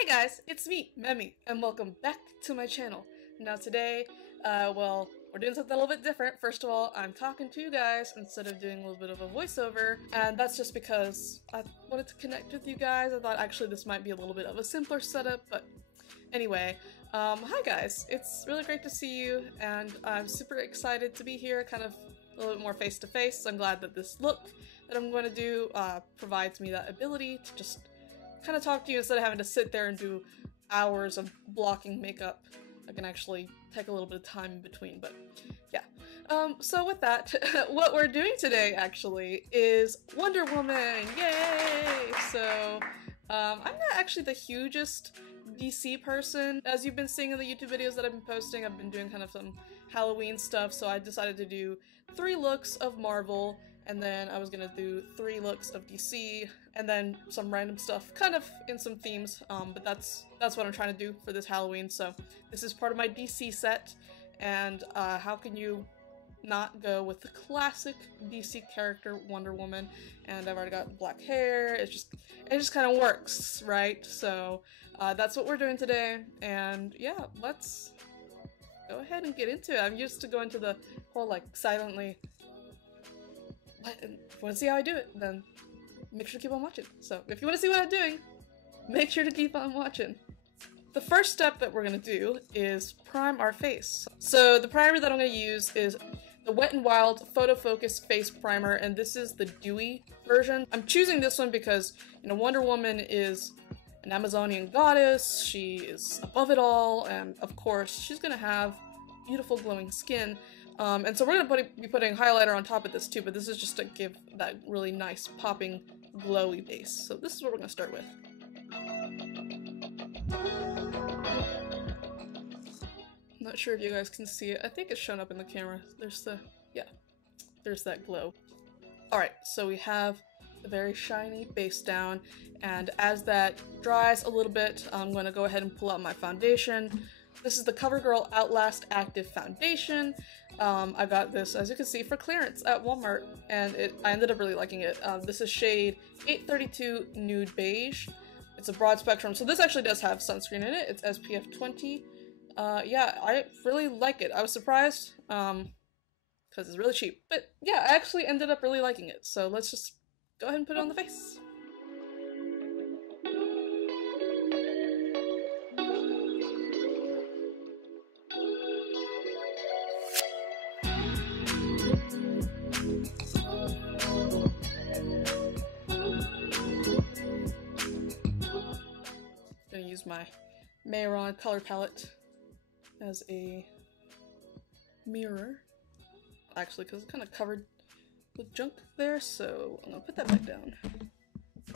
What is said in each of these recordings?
Hey guys, it's me, Memi, and welcome back to my channel. Now today, well, we're doing something a little bit different. First of all, I'm talking to you guys instead of doing a little bit of a voiceover, and that's just because I wanted to connect with you guys. I thought actually this might be a little bit of a simpler setup, but anyway, hi guys, it's really great to see you, and I'm super excited to be here, kind of a little bit more face-to-face. I'm glad that this look that I'm going to do provides me that ability to just kind of talk to you instead of having to sit there and do hours of blocking makeup. I can actually take a little bit of time in between, but yeah. So with that, what we're doing today actually is Wonder Woman! Yay! So, I'm not actually the hugest DC person. As you've been seeing in the YouTube videos that I've been posting, I've been doing kind of some Halloween stuff, so I decided to do 3 looks of Marvel, and then I was gonna do 3 looks of DC, and then some random stuff, kind of in some themes, but that's what I'm trying to do for this Halloween. So this is part of my DC set, and how can you not go with the classic DC character Wonder Woman? And I've already got black hair. It just kind of works, right? So that's what we're doing today, and yeah, let's go ahead and get into it. I'm used to going to the whole like silently. If you want to see how I do it, then make sure to keep on watching. So if you want to see what I'm doing, make sure to keep on watching. The first step that we're going to do is prime our face. So the primer that I'm going to use is the Wet n Wild Photo Focus Face Primer, and this is the dewy version. I'm choosing this one because, you know, Wonder Woman is an Amazonian goddess, she is above it all, and of course she's going to have beautiful glowing skin. And so we're going to be putting highlighter on top of this too, but this is just to give that really nice popping glowy base. So this is what we're going to start with. I'm not sure if you guys can see it. I think it's shown up in the camera. There's that glow. Alright, so we have the very shiny base down, and as that dries a little bit, I'm going to go ahead and pull out my foundation. This is the CoverGirl Outlast Active Foundation. I got this, as you can see, for clearance at Walmart, and I ended up really liking it. This is shade 832 Nude Beige. It's a broad spectrum, so this actually does have sunscreen in it. It's SPF 20. Yeah, I really like it. I was surprised, because it's really cheap. But yeah, I actually ended up really liking it, so let's just go ahead and put it on the face. Use my Mehron color palette as a mirror, actually, because it's kind of covered with junk there, so I'm gonna put that back down.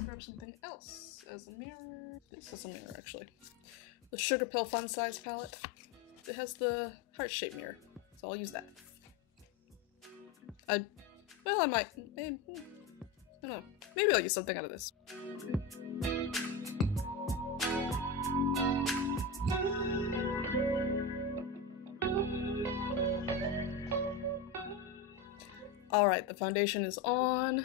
Grab something else as a mirror. This is a mirror, actually. The Sugarpill Fun Size palette. It has the heart-shaped mirror, so I'll use that. I might, maybe, I don't know, maybe I'll use something out of this. Alright, the foundation is on,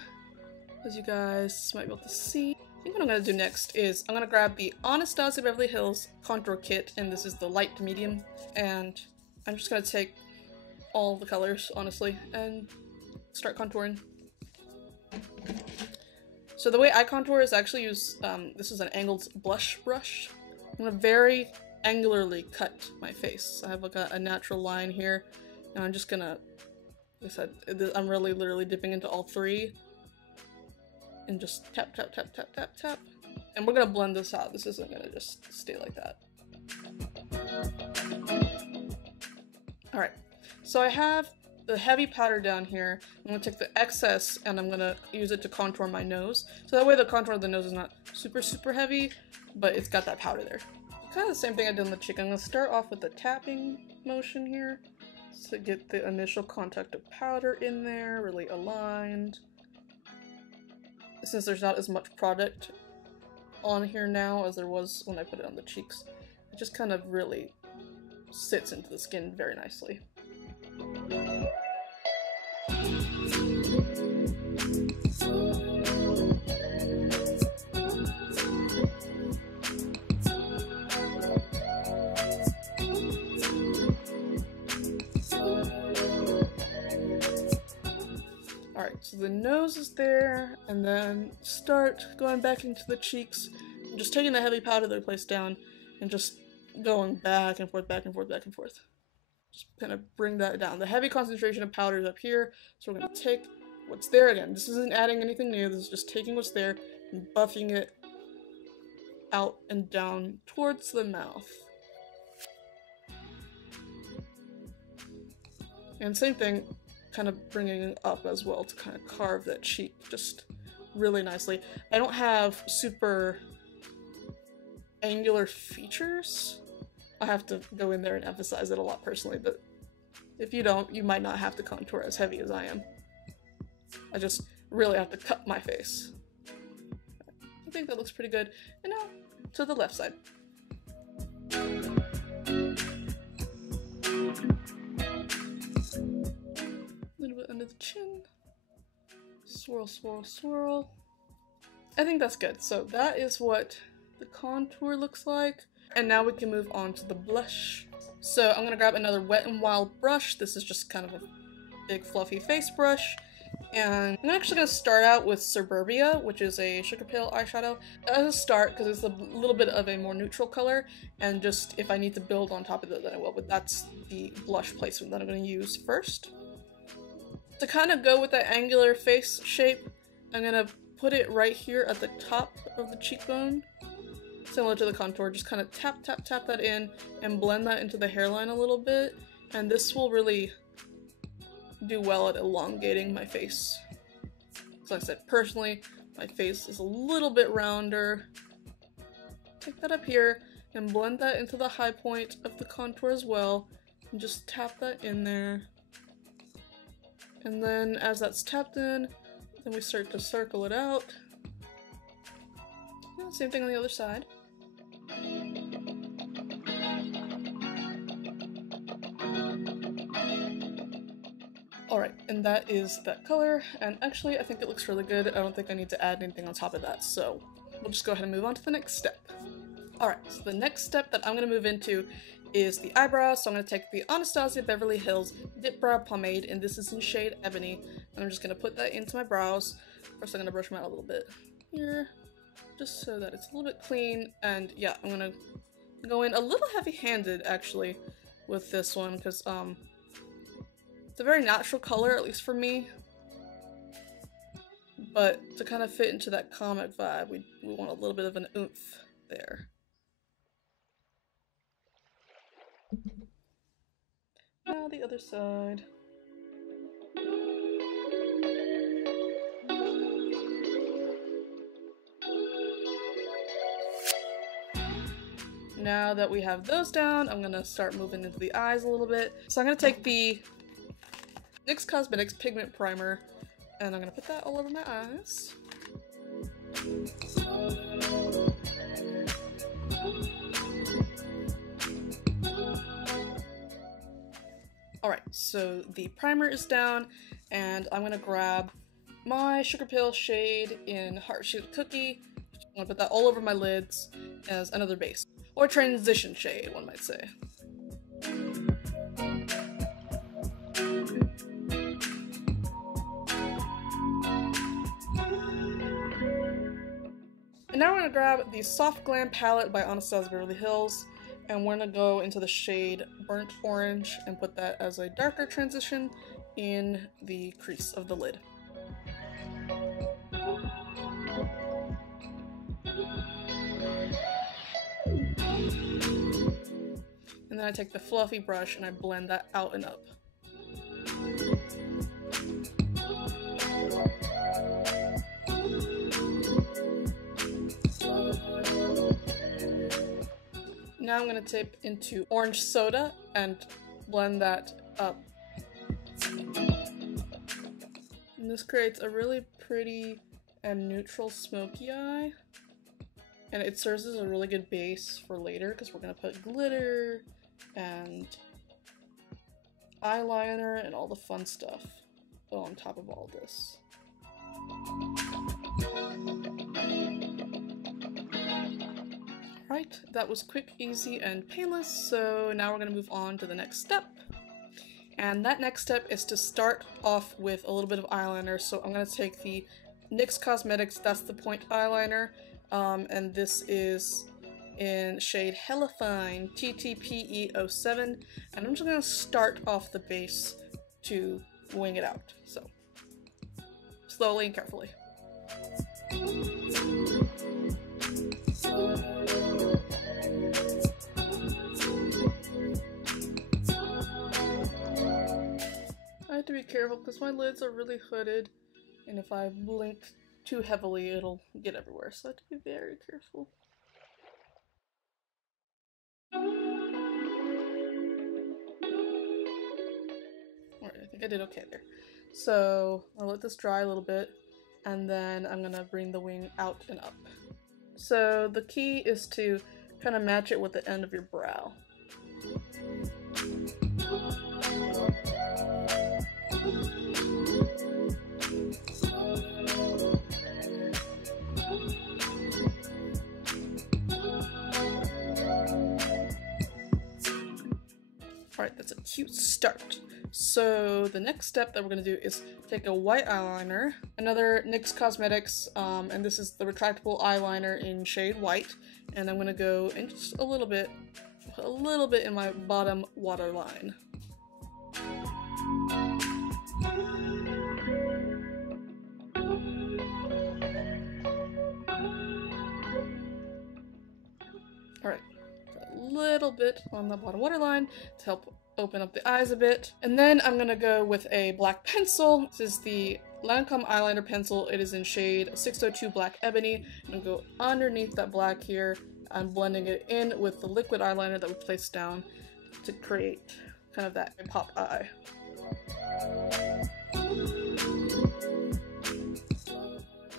as you guys might be able to see. I think what I'm going to do next is I'm going to grab the Anastasia Beverly Hills Contour Kit, and this is the light to medium, and I'm just going to take all the colors, honestly, and start contouring. So the way I contour is I actually use, this is an angled blush brush. I'm going to very angularly cut my face. I have like a natural line here, and I'm just going to, like I said, I'm really literally dipping into all 3 and just tap, tap, tap, tap, tap, tap. And we're gonna blend this out. This isn't gonna just stay like that. Alright, so I have the heavy powder down here. I'm gonna take the excess and I'm gonna use it to contour my nose. So that way the contour of the nose is not super, super heavy, but it's got that powder there. Kind of the same thing I did on the cheek. I'm gonna start off with the tapping motion here, to get the initial contact of powder in there, really aligned. Since there's not as much product on here now as there was when I put it on the cheeks, it just kind of really sits into the skin very nicely. Alright, so the nose is there, and then start going back into the cheeks, just taking the heavy powder that I placed down, and just going back and forth, back and forth, back and forth. Just kind of bring that down. The heavy concentration of powder is up here, so we're going to take what's there again. This isn't adding anything new, this is just taking what's there and buffing it out and down towards the mouth. And same thing, kind of bringing it up as well to kind of carve that cheek just really nicely. I don't have super angular features. I have to go in there and emphasize it a lot personally, but if you don't, you might not have to contour as heavy as I am. I just really have to cut my face. I think that looks pretty good. And now to the left side. A little bit under the chin. Swirl, swirl, swirl. I think that's good. So that is what the contour looks like. And now we can move on to the blush. So I'm gonna grab another Wet n Wild brush. This is just kind of a big fluffy face brush. And I'm actually going to start out with Suburbia, which is a Sugar Pale eyeshadow, as a start because it's a little bit of a more neutral color, and just if I need to build on top of it, then I will, but that's the blush placement that I'm going to use first. To kind of go with that angular face shape, I'm going to put it right here at the top of the cheekbone, similar to the contour. Just kind of tap, tap, tap that in and blend that into the hairline a little bit, and this will really do well at elongating my face. So like I said, personally, my face is a little bit rounder. Take that up here and blend that into the high point of the contour as well, and just tap that in there. And then as that's tapped in, then we start to circle it out. Yeah, same thing on the other side. Alright, and that is that color, and actually I think it looks really good. I don't think I need to add anything on top of that, so we'll just go ahead and move on to the next step. Alright, so the next step that I'm going to move into is the eyebrows, so I'm going to take the Anastasia Beverly Hills Dip Brow Pomade, and this is in shade Ebony, and I'm just going to put that into my brows. First I'm going to brush them out a little bit here, just so that it's a little bit clean, and yeah, I'm going to go in a little heavy-handed, actually, with this one, because, it's a very natural color, at least for me, but to kind of fit into that comic vibe, we want a little bit of an oomph there. Now the other side. Now that we have those down, I'm gonna start moving into the eyes a little bit. So I'm gonna take the NYX Cosmetics Pigment Primer, and I'm gonna put that all over my eyes. Alright, so the primer is down, and I'm gonna grab my Sugar Pale shade in Heart Shaped Cookie. I'm gonna put that all over my lids as another base. Or transition shade, one might say. And now we're going to grab the Soft Glam palette by Anastasia Beverly Hills, and we're going to go into the shade Burnt Orange and put that as a darker transition in the crease of the lid. And then I take the fluffy brush and I blend that out and up. Now I'm going to tip into Orange Soda and blend that up. And this creates a really pretty and neutral smoky eye. And it serves as a really good base for later because we're going to put glitter and eyeliner and all the fun stuff on top of all this. Right, that was quick, easy, and painless, so now we're going to move on to the next step. And that next step is to start off with a little bit of eyeliner. So I'm going to take the NYX Cosmetics That's the Point eyeliner, and this is in shade Hella Fine TTPE07, and I'm just going to start off the base to wing it out. So slowly and carefully. I have to be careful because my lids are really hooded, and if I blink too heavily it'll get everywhere, so I have to be very careful. Alright, I think I did okay there. So I'll let this dry a little bit, and then I'm gonna bring the wing out and up. So the key is to kind of match it with the end of your brow. Alright, that's a cute start. So the next step that we're going to do is take a white eyeliner, another NYX Cosmetics, and this is the retractable eyeliner in shade white, and I'm going to go in just a little bit in my bottom waterline. Alright, a little bit on the bottom waterline to help open up the eyes a bit. And then I'm gonna go with a black pencil. This is the Lancome eyeliner pencil. It is in shade 602 Black Ebony. I'm gonna go underneath that black here. I'm blending it in with the liquid eyeliner that we placed down to create kind of that pop eye.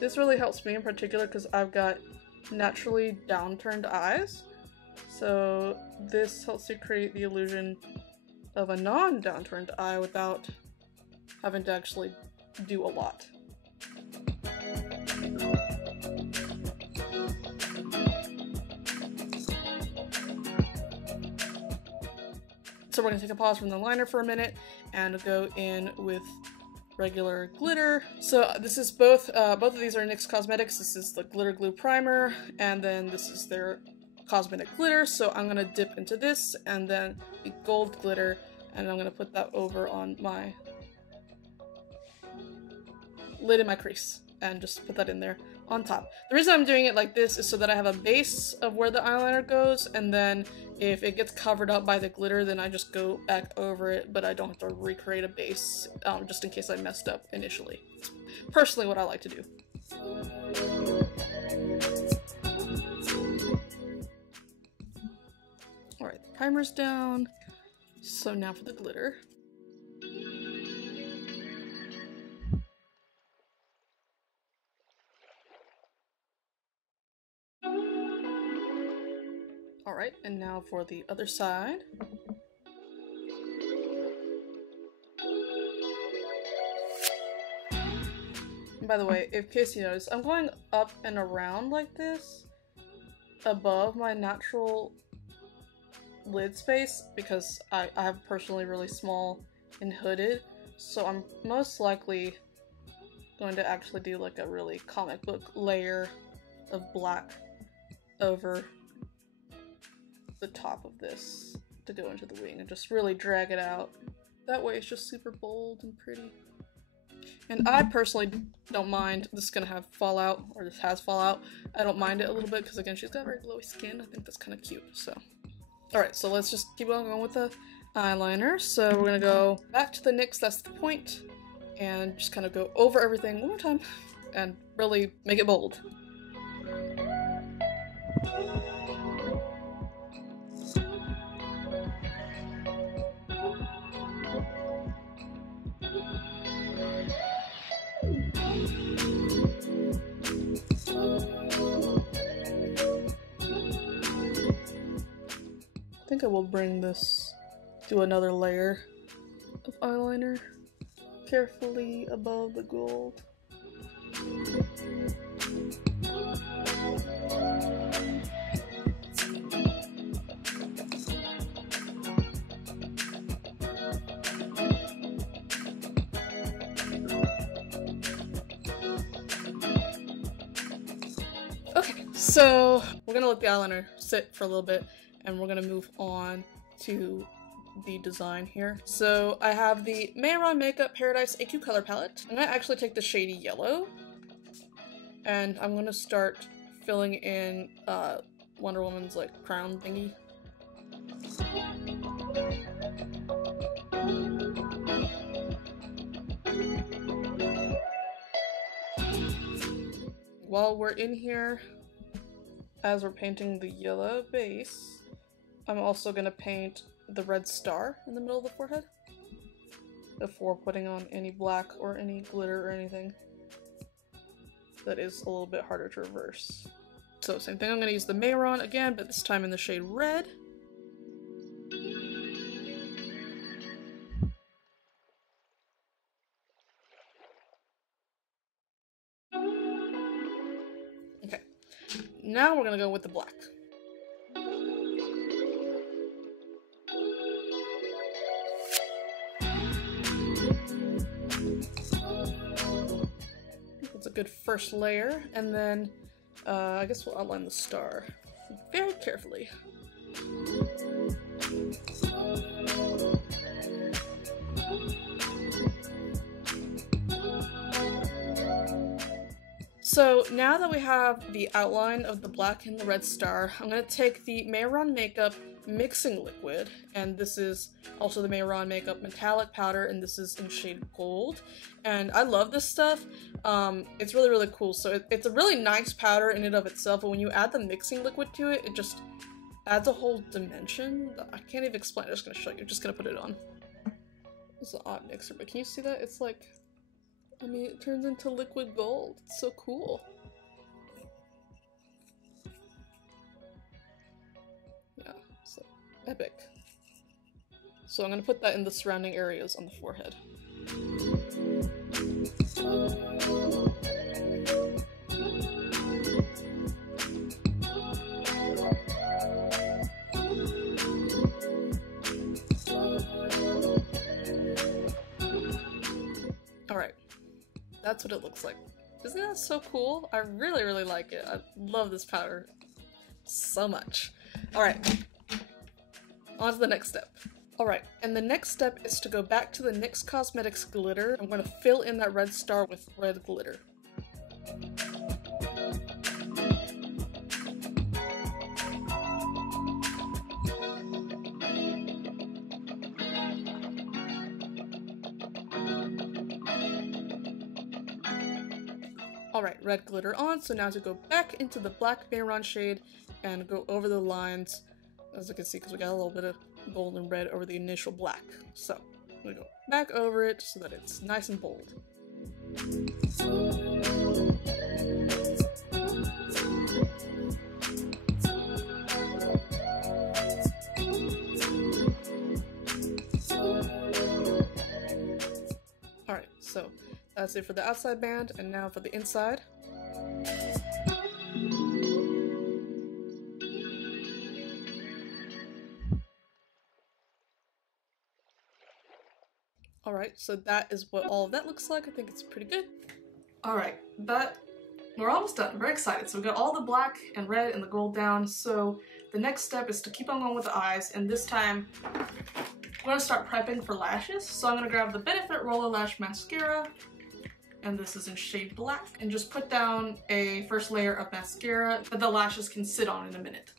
This really helps me in particular because I've got naturally downturned eyes. So this helps to create the illusion of a non-downturned eye without having to actually do a lot. So we're going to take a pause from the liner for a minute and go in with regular glitter. So this is both of these are NYX Cosmetics. This is the Glitter Glue Primer, and then this is their cosmetic glitter. So I'm gonna dip into this and then the gold glitter, and I'm gonna put that over on my lid in my crease and just put that in there on top. The reason I'm doing it like this is so that I have a base of where the eyeliner goes, and then if it gets covered up by the glitter, then I just go back over it, but I don't have to recreate a base just in case I messed up initially. It's personally what I like to do. Alright, the primer's down, so now for the glitter. Alright, and now for the other side. And by the way, in case you notice, I'm going up and around like this above my natural lid space because I have personally really small and hooded, so I'm most likely going to actually do like a really comic book layer of black over the top of this to go into the wing and just really drag it out. That way it's just super bold and pretty. And I personally don't mind. This is gonna have fallout, or this has fallout. I don't mind it a little bit because again, she's got very glowy skin. I think that's kind of cute, so. Alright, so let's just keep on going with the eyeliner. So we're gonna go back to the NYX That's the Point and just kind of go over everything one more time and really make it bold. I think I will bring this to another layer of eyeliner carefully above the gold. So we're gonna let the eyeliner sit for a little bit and we're gonna move on to the design here. So I have the Mehron Makeup Paradise AQ Color Palette. I'm gonna actually take the shady yellow and I'm gonna start filling in Wonder Woman's like crown thingy. While we're in here, as we're painting the yellow base, I'm also gonna paint the red star in the middle of the forehead before putting on any black or any glitter or anything. That is a little bit harder to reverse. So same thing, I'm gonna use the Mehron again, but this time in the shade red. Okay, now we're gonna go with the black. That's a good first layer, and then I guess we'll outline the star very carefully. So now that we have the outline of the black and the red star, I'm going to take the Mehron Makeup Mixing Liquid, and this is also the Mehron Makeup Metallic Powder, and this is in shade Gold. And I love this stuff. It's really, really cool. So it's a really nice powder in and of itself, but when you add the mixing liquid to it, it just adds a whole dimension. I can't even explain it. I'm just going to show you. I'm just going to put it on. It's an odd mixer, but can you see that? It's like, I mean, it turns into liquid gold. It's so cool. Yeah, so epic. So I'm gonna put that in the surrounding areas on the forehead. Alright. That's what it looks like. Isn't that so cool? I really, really like it. I love this powder so much. Alright, on to the next step. Alright, and the next step is to go back to the NYX Cosmetics glitter. I'm going to fill in that red star with red glitter. Alright, red glitter on, so now to go back into the black Mehron shade and go over the lines, as you can see, because we got a little bit of gold and red over the initial black. So, I'm going to go back over it so that it's nice and bold. Alright, so that's it for the outside band, and now for the inside. Alright, so that is what all of that looks like. I think it's pretty good. Alright, we're almost done. I'm very excited. So we got all the black and red and the gold down, so the next step is to keep on going with the eyes, and this time we're going to start prepping for lashes. So I'm going to grab the Benefit Roller Lash Mascara, and this is in shade black, and just put down a first layer of mascara that the lashes can sit on in a minute.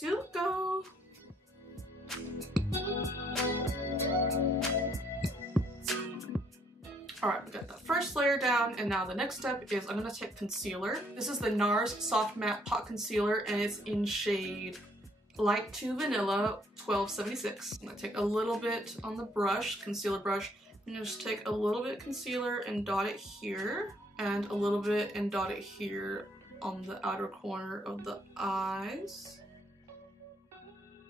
To go! Alright, we got the first layer down, and now the next step is I'm going to take concealer. This is the NARS Soft Matte Pot Concealer, and it's in shade Light to Vanilla 1276. I'm going to take a little bit on the brush, concealer brush, and just take a little bit of concealer and dot it here, and a little bit and dot it here on the outer corner of the eyes.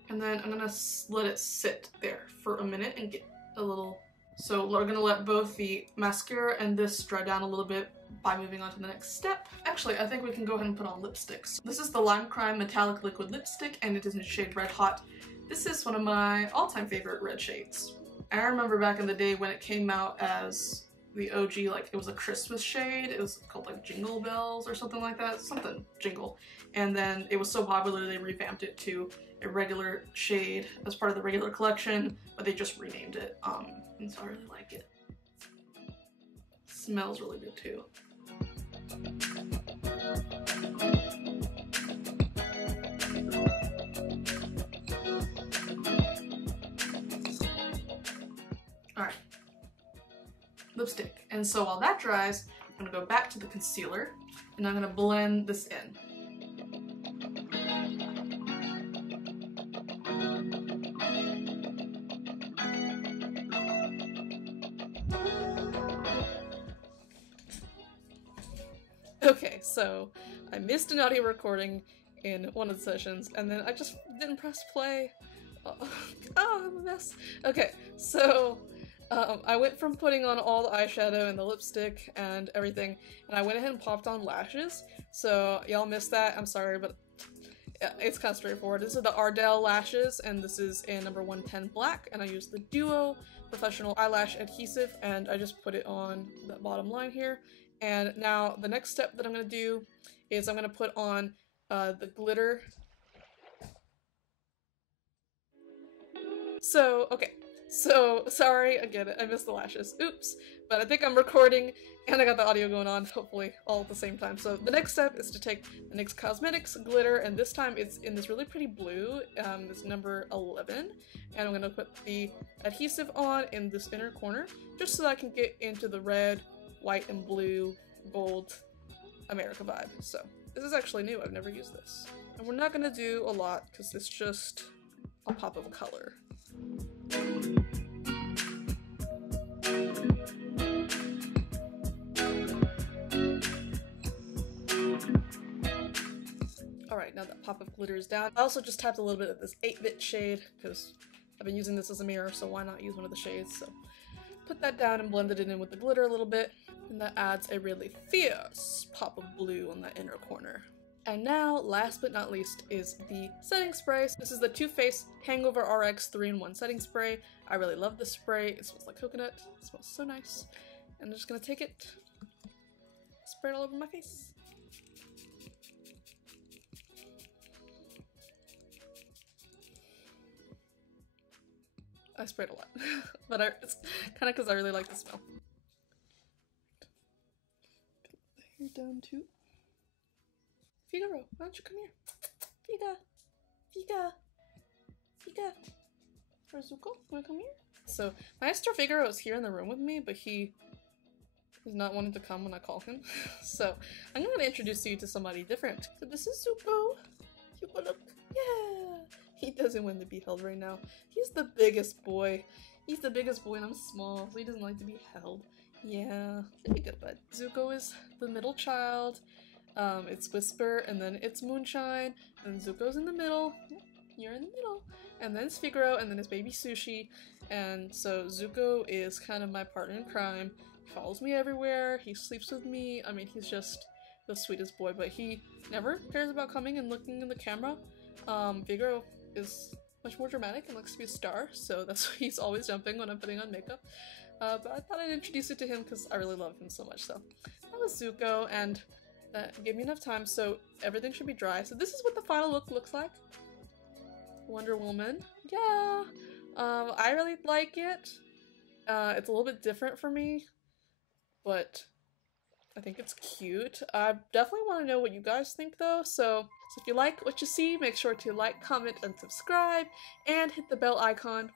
And then I'm going to let it sit there for a minute and get a little... So we're going to let both the mascara and this dry down a little bit by moving on to the next step. Actually, I think we can go ahead and put on lipsticks. This is the Lime Crime Metallic Liquid Lipstick, and it is in shade Red Hot. This is one of my all-time favorite red shades. I remember back in the day when it came out as the OG, like it was a Christmas shade. It was called like Jingle Bells or something like that. Something jingle. And then it was so popular they revamped it to a regular shade as part of the regular collection, but they just renamed it. And so I really like it. Smells really good too. Alright. Lipstick. And so while that dries, I'm gonna go back to the concealer and I'm gonna blend this in. Okay, so I missed an audio recording in one of the sessions, and then I just didn't press play. Oh, I'm a mess. Okay, so I went from putting on all the eyeshadow and the lipstick and everything, and I went ahead and popped on lashes. So y'all missed that, I'm sorry, but it's kind of straightforward. This is the Ardell lashes, and this is in number 110 black, and I used the Duo Professional Eyelash Adhesive, and I just put it on the bottom line here. And now the next step that I'm going to do is I'm going to put on the glitter. So, okay. So, sorry, again, I missed the lashes. Oops. But I think I'm recording and I got the audio going on, hopefully, all at the same time. So the next step is to take the NYX Cosmetics glitter, and this time it's in this really pretty blue. It's number 11. And I'm going to put the adhesive on in this inner corner, just so that I can get into the red, white, and blue, gold America vibe. So this is actually new. I've never used this. And we're not going to do a lot, because it's just a pop of color. Alright, now that pop of glitter is down, I also just tapped a little bit of this 8-bit shade, because I've been using this as a mirror, so why not use one of the shades? So put that down and blended it in with the glitter a little bit, and that adds a really fierce pop of blue on that inner corner. And now, last but not least, is the setting spray. This is the Too Faced Hangover RX 3-in-1 setting spray. I really love this spray. It smells like coconut. It smells so nice. And I'm just gonna take it, spray it all over my face. I sprayed a lot, but it's kind of because I really like the smell. Put the hair down too. Figaro, why don't you come here? Figa. Rizuko, wanna come here? So, Maestro Figaro is here in the room with me, but he is not wanting to come when I call him. So, I'm gonna introduce you to somebody different. So this is Zuko. Zuko, look. Yeah! He doesn't want to be held right now. He's the biggest boy. He's the biggest boy and I'm small, so he doesn't like to be held. Yeah, pretty good, bud. Zuko is the middle child. It's Whisper, and then it's Moonshine, and Zuko's in the middle. You're in the middle. And then it's Figaro, and then it's baby Sushi. And so Zuko is kind of my partner in crime. He follows me everywhere. He sleeps with me. I mean, he's just the sweetest boy, but he never cares about coming and looking in the camera. Figaro is much more dramatic and likes to be a star, so that's why he's always jumping when I'm putting on makeup. But I thought I'd introduce it to him because I really love him so much. So that was Zuko, and that gave me enough time, so everything should be dry. So this is what the final look looks like. Wonder Woman. Yeah! I really like it. It's a little bit different for me, but I think it's cute. I definitely want to know what you guys think though, so if you like what you see, make sure to like, comment, and subscribe, and hit the bell icon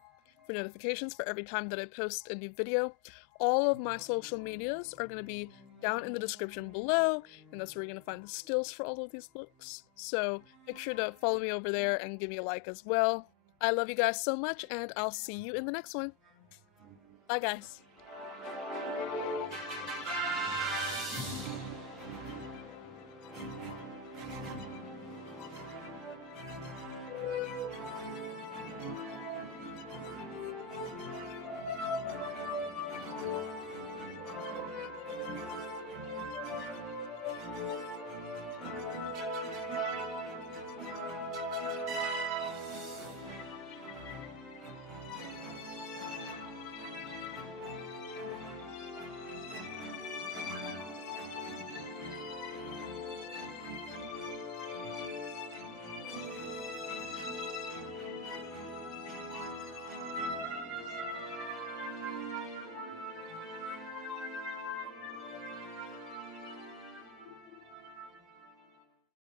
for notifications for every time that I post a new video. All of my social medias are going to be down in the description below, and that's where you're going to find the stills for all of these looks. So make sure to follow me over there and give me a like as well. I love you guys so much, and I'll see you in the next one. Bye guys.